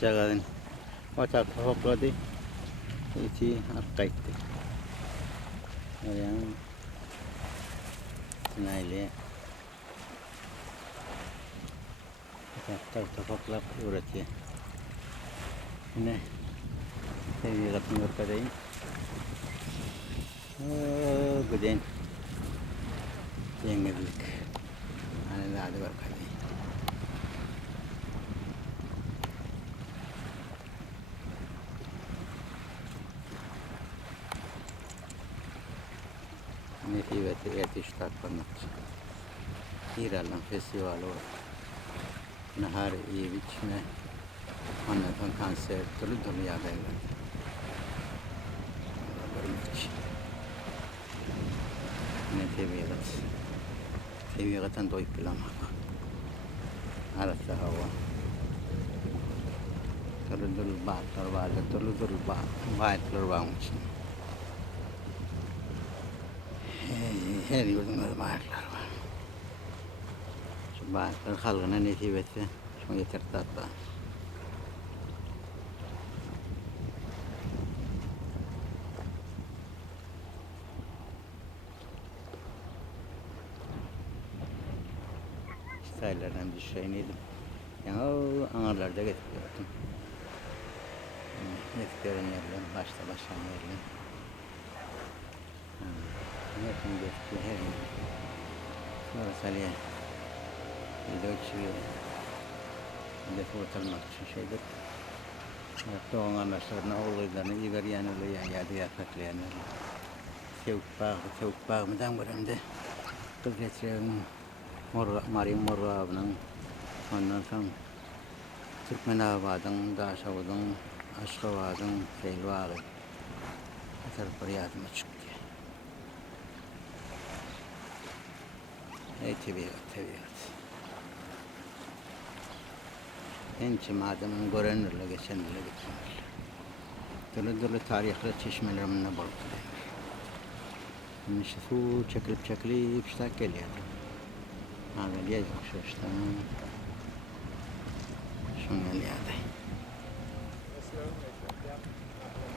Çağırın. Otak hopladı. İçi akkaydı. Oraya Nail'e otak hoplap üretiyor. Yine seviye katın ortadayım. Giden yengelik. Hani daha da bakayım. Netiveti yetiştak panatçı. İralan festivali var. Nahar iyi biçme. Anlatan kanser dolu yağdaylar. Görmek. Netiviyat. Seviyatan doyup bilamak. Arası hava. Dolu bağlar var. Dolu bağlar varmış. Her yılın bağlar var. Şu bağlar halkına netiveti. Şunu yeter tatlı. Sayılardan bir şey neydi? Yani o anarlarda getiriyordum. Getiriyorum yerler, başta başlayan yerler. Yakın getiriyor her yer. Sonra Salih'e bir de uçuyor. Bir de kurtarmak için şeydir. Doğan anlaşlarına oğullarını ileri yanılı yadı yasaklayan. Sevuk bağ mıdan görümde. Kız getiriyorum. Marim Morga abinin. Ondan sonra Türkmen Abad'ın, Daşavud'un, Aşkavad'ın Seylvağı. Bu tarafları yardıma çıktı. Tabiat. Ençi madem görenlerle geçenlerle geçenlerle. Dolu tarihler çeşmelerimle balıklar. İşte su çekilip işte geliyor. Ağabey yazmış işte. Şunu geliyor.